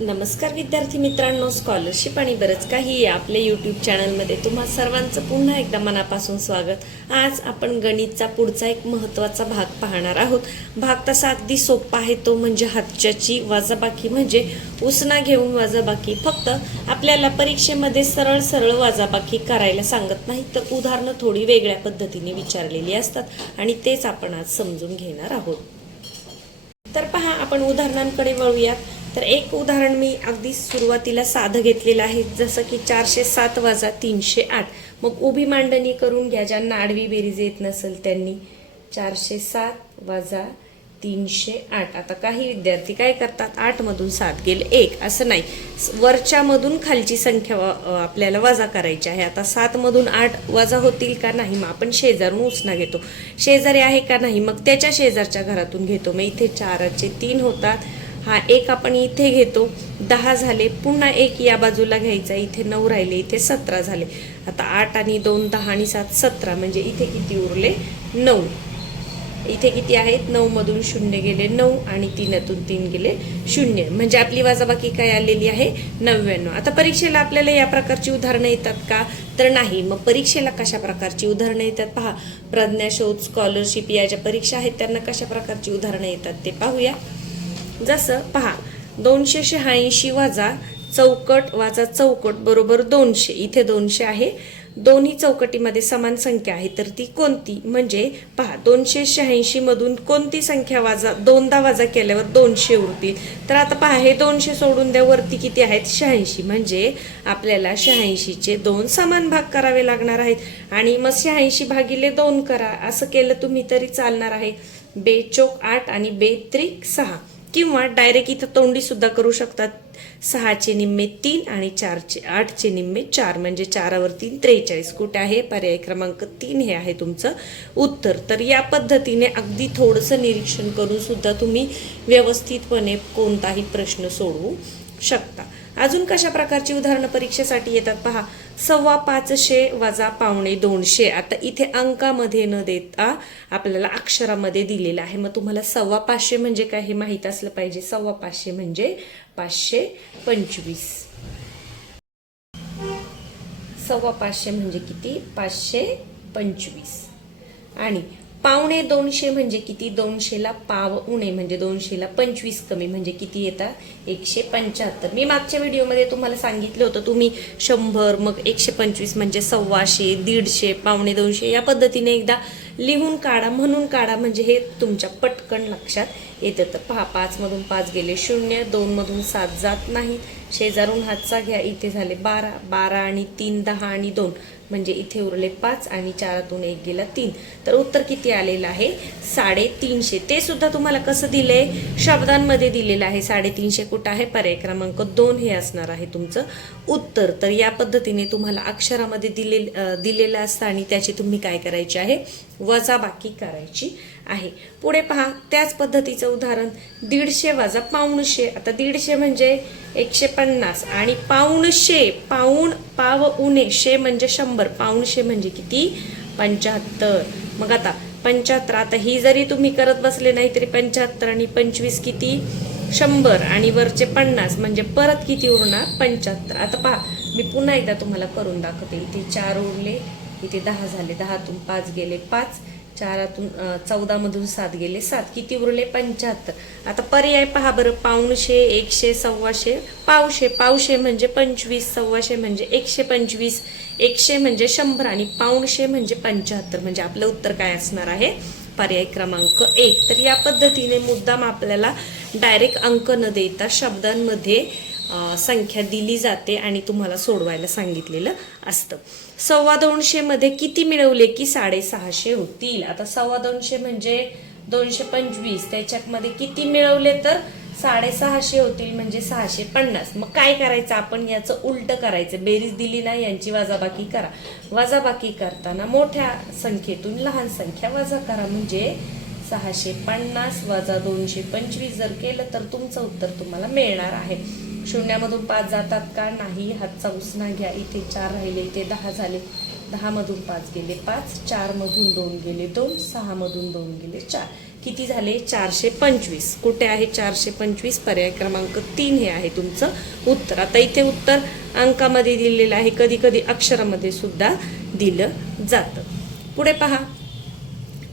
नमस्कार विद्यार्थी मित्रांनो, स्कॉलरशिप आणि बरंच काही आपल्या यूट्यूब चॅनलमध्ये तुम्हा सर्वांचं पुन्हा एकदा मनापासून स्वागत. आज आपण गणितचा पुढचा एक महत्त्वाचा भाग पाहणार आहोत. भाग तसा अगदी सोपा आहे, तो म्हणजे हातच्याची वजाबाकी, म्हणजे उसना घेऊन वजाबाकी. फक्त आपल्याला परीक्षेमध्ये सरळ सरळ वजाबाकी करायला सांगत नाही, तर उदाहरणं थोडी वेगळ्या पद्धतीने विचारलेली असतात आणि तेच आपण आज समजून घेणार आहोत. तर पहा, आपण उदाहरणांकडे वळूयात. तर एक उदाहरण मी अगदी सुरुवातीला साधं घेतलेलं आहे, जसं की 407 वजा 308. मग उभी मांडणी करून घ्या, ज्यांना आडवी बेरीज येत नसेल त्यांनी. 407 वजा 308. आता काही विद्यार्थी काय करतात, 8 मधून 7 गेले 1, असं नाही, वरच्या मधून खालची संख्या आपल्याला वजा करायची आहे. आता 7 मधून 8 वजा होतील का नाही, मग आपण शेजारून उसना घेतो. शेजारी आहे का नाही, मग त्याच्या शेजारच्या घरातून घेतो. मग इथे 4चे 3 होतात, हा एक आपण इथे घेतो, 10 झाले. पुन्हा एक या बाजूला घ्यायचा, इथे 9 राहिले, इथे 17 झाले. आता 8 आणि 2 10 आणि 7 17, म्हणजे इथे किती उरले 9. इथे किती आहेत, 9 मधून 0 गेले 9 आणि 3तून 3 गेले 0, म्हणजे आपली वजाबाकी काय आलेली आहे 99. आता परीक्षेला आपल्याला या प्रकारची उदाहरणं येतात का, तर नाही. मग परीक्षेला कशा प्रकारची उदाहरणं येतात पहा. प्रज्ञाशोध, स्कॉलरशिप या ज्या परीक्षा आहेत त्यांना कशा प्रकारची उदाहरणं येतात ते पाहूया. जसं पहा, 286 वजा चौकट वजा चौकट बरोबर 200. इथे 200 आहे, दोन्ही चौकटीमध्ये समान संख्या आहे, तर ती कोणती, म्हणजे पहा 286 मधून कोणती संख्या वजा दोनदा वजा केल्यावर 200 उरतील. तर आता पहा, हे 200 सोडून द्या, वरती किती आहेत 86, म्हणजे आपल्याला 86चे 2 समान भाग करावे लागणार आहेत. आणि मग 86 भागिले 2 करा, असं केलं तुम्ही तरी चालणार आहे. 2 चोक 8 आणि 2 त्रिक 6, किंवा डायरेक्ट इथं तोंडी सुद्धा करू शकतात. 6चे निम्मे 3 आणि 8चे निम्मे 4, म्हणजे 4वर 3 43. कुठे आहे पर्याय क्रमांक 3, हे आहे तुमचं उत्तर. तर या पद्धतीने अगदी थोडंसं निरीक्षण करून सुद्धा तुम्ही व्यवस्थितपणे कोणताही प्रश्न सोडवू शकता. अजून कशा प्रकारची उदाहरणं परीक्षेसाठी येतात पहा. 525 वजा 250. आता इथे अंकामध्ये न देता आपल्याला अक्षरामध्ये दिलेलं आहे. मग तुम्हाला 525 म्हणजे काय हे माहित असलं पाहिजे. 525 म्हणजे 525. 525 म्हणजे किती 525. आणि 250 म्हणजे किती, 200ला पाव उणे म्हणजे 200ला 25 कमी, म्हणजे किती येतात 175. मी मागच्या व्हिडिओमध्ये तुम्हाला सांगितलं होतं, तुम्ही 100 मग 125 म्हणजे 125, 150, 250 या पद्धतीने एकदा लिहून काढा, म्हणून काढा, म्हणजे हे तुमच्या पटकन लक्षात येतं. तर पहा, 5 मधून 5 गेले 0, 2 मधून 7 जात नाहीत, शेजारून हातचा घ्या, इथे झाले 12, 12 आणि 3 10 आणि 2, म्हणजे इथे उरले 5 आणि 4तून 1 गेला 3. तर उत्तर किती आलेलं आहे 350. ते सुद्धा तुम्हाला कसं दिलंय, शब्दांमध्ये दिलेलं आहे. 350 कुठं आहे, पर्याय क्रमांक 2 हे असणार आहे तुमचं उत्तर. तर या पद्धतीने तुम्हाला अक्षरामध्ये दिलेलं असतं आणि त्याची तुम्ही काय करायची आहे, वजाबाकी करायची आहे. पुढे पहा, त्याच पद्धतीचं उदाहरण 150 वजा 150. आता 150 म्हणजे 150 आणि 150 पाऊण पाव उणे शे म्हणजे 100, 150 म्हणजे किती 75. मग आता 75, आता ही जरी तुम्ही करत बसले नाही तरी 75 आणि 25 किती 100 आणि वरचे 50, म्हणजे परत किती उरणार 75. आता पहा, मी पुन्हा एकदा तुम्हाला करून दाखवते. इथे 4 उरले, इथे 10 झाले, 10तून 5 गेले 5, 14 मधून 7 गेले 7, किती उरले 75. आता पर्याय पहा बरं, 500, 100, 125, पावशे. पावशे म्हणजे 25, 125 म्हणजे 125, 100 म्हणजे 100 आणि 500 म्हणजे 75, म्हणजे आपलं उत्तर काय असणार आहे, पर्याय क्रमांक 1. तर या पद्धतीने मुद्दाम आपल्याला डायरेक्ट अंक न देता शब्दांमध्ये संख्या दिली जाते आणि तुम्हाला सोडवायला सांगितलेलं असतं. 250 मध्ये किती मिळवले की 650 होतील. आता 250 म्हणजे 225, त्याच्यामध्ये किती मिळवले तर 650 होतील, म्हणजे 650. मग काय करायचं, आपण याचं उलट करायचं. बेरीज दिली नाही, यांची वजाबाकी करा. वजाबाकी करताना मोठ्या संख्येतून लहान संख्या वजा करा, म्हणजे 650 वजा 225 जर केलं तर तुमचं उत्तर तुम्हाला मिळणार आहे. शून्यामधून 5 जातात का, नाही, हातचा उसना घ्या, इथे 4 राहिले, इथे 10 झाले, 10 मधून 5 गेले 5, 4 मधून 2 गेले 2, 6 मधून 2 गेले 4, किती झाले 425. कुठे आहे 425? पर्याय क्रमांक 3 हे आहे तुमचं उत्तर. आता इथे उत्तर अंकामध्ये दिलेलं आहे, कधी कधी अक्षरामध्ये सुद्धा दिलं जातं. पुढे पहा,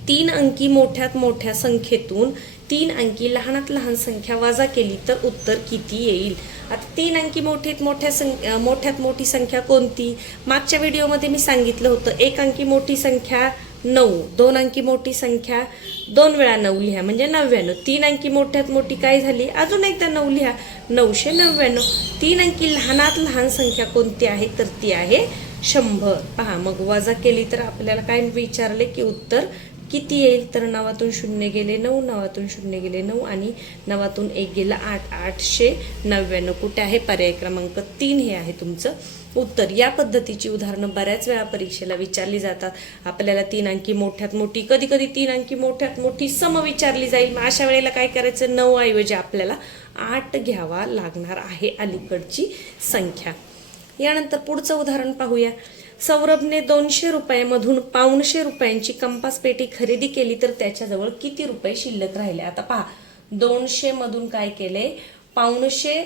3 अंकी मोठ्यात मोठ्या संख्येतून 3 अंकी लहानात लहान संख्या वजा केली तर उत्तर किती येईल? आता 3 अंकी मोठ्यात मोठी संख्या कोणती? मागच्या व्हिडिओमध्ये मी सांगितलं होतं, 1 अंकी मोठी संख्या 9, 2 अंकी मोठी संख्या 2 वेळा 9 लिहा म्हणजे 99. 3 अंकी मोठ्यात मोठी काय झाली? अजून एकदा 9 लिहा, 999. 3 अंकी लहानात लहान संख्या कोणती आहे? तर ती आहे 100. पहा, मग वजा केली तर आपल्याला काय विचारले की उत्तर किती येईल? तर 9तून 0 गेले 9, 9तून 0 गेले 9 आणि 9तून 1 गेला 8, 899. कुठे आहे? पर्याय क्रमांक 3 हे आहे तुमचं उत्तर. या पद्धतीची उदाहरणं बऱ्याच वेळा परीक्षेला विचारली जातात. आपल्याला 3 अंकी मोठ्यात मोठी, कधी कधी 3 अंकी मोठ्यात मोठी सम विचारली जाईल. मग अशा वेळेला काय करायचं? 9 ऐवजी आपल्याला 8 घ्यावा लागणार आहे अलीकडची संख्या. यानंतर पुढचं उदाहरण पाहूया. सौरभने 200 रुपयामधून 150 रुपयांची कंपास पेटी खरेदी केली तर त्याच्याजवळ किती रुपये शिल्लक राहिले? आता पहा, 200 मधून काय केले? 150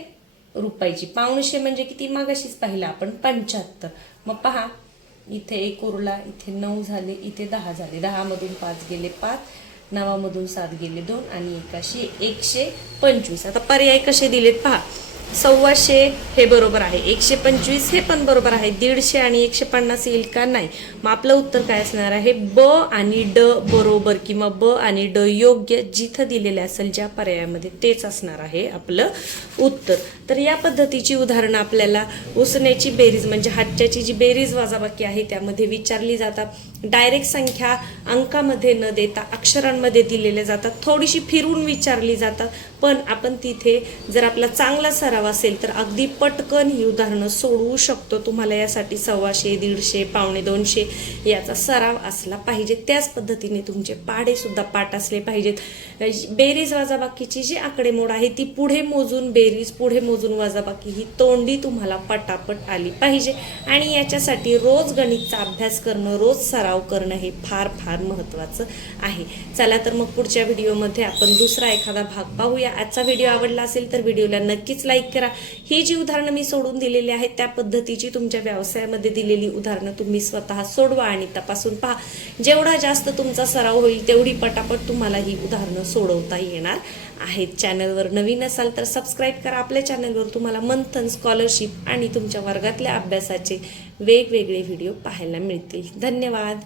रुपयाची. 150 म्हणजे किती? मागाशीच पाहिलं आपण 75. मग पहा, इथे 1 उरला, इथे 9 झाले, इथे 10 झाले. 10 मधून 5 गेले 5, 9 मधून 7 गेले 2 आणि 125. आता पर्याय कसे दिलेत पहा. 125 हे बरोबर आहे, 125 हे पण बरोबर आहे, 150 आणि 150 येईल का? नाही. मग आपलं उत्तर काय असणार आहे? ब आणि ड बरोबर किंवा ब आणि ड योग्य जिथं दिलेले असेल ज्या पर्यायामध्ये तेच असणार आहे आपलं उत्तर. तर या पद्धतीची उदाहरणं आपल्याला उसण्याची बेरीज म्हणजे हातच्याची जी बेरीज वजाबाकी आहे त्यामध्ये विचारली जातात. डायरेक्ट संख्या अंकामध्ये न देता अक्षरांमध्ये दिलेल्या जातात, थोडीशी फिरून विचारली जातात. पण आपण तिथे जर आपला चांगला सराव असेल तर अगदी पटकन ही उदाहरणं सोडवू शकतो. तुम्हाला यासाठी 125, 150, 125 याचा सराव असला पाहिजे. त्याच पद्धतीने तुमचे पाढे सुद्धा पाठ असले पाहिजेत. बेरीज वजाबाकीची जी आकडेमोड आहे ती पुढे मोजून बेरीज, पुढे मोजून वजाबाकी ही तोंडी तुम्हाला पटापट आली पाहिजे. आणि याच्यासाठी रोज गणितचा अभ्यास करणं, रोज सराव करणं हे फार फार महत्त्वाचं आहे. चला तर मग पुढच्या व्हिडिओमध्ये आपण दुसरा एखादा भाग पाहूया. आजचा व्हिडिओ आवडला असेल तर व्हिडिओला नक्कीच लाईक करा. ही जी उदाहरणं मी सोडून दिलेली आहेत त्या पद्धतीची तुमच्या व्यवसायामध्ये दिलेली उदाहरणं तुम्ही स्वतः सोडवा आणि तपासून पहा. जेवढा जास्त तुमचा सराव होईल तेवढी पटापट तुम्हाला ही उदाहरणं सोडवता येणार आहेत. चॅनलवर नवीन असाल तर सबस्क्राईब करा. आपल्या चॅनलवर तुम्हाला मंथन, स्कॉलरशिप आणि तुमच्या वर्गातल्या अभ्यासाचे वेगवेगळे व्हिडिओ पाहायला मिळतील. धन्यवाद.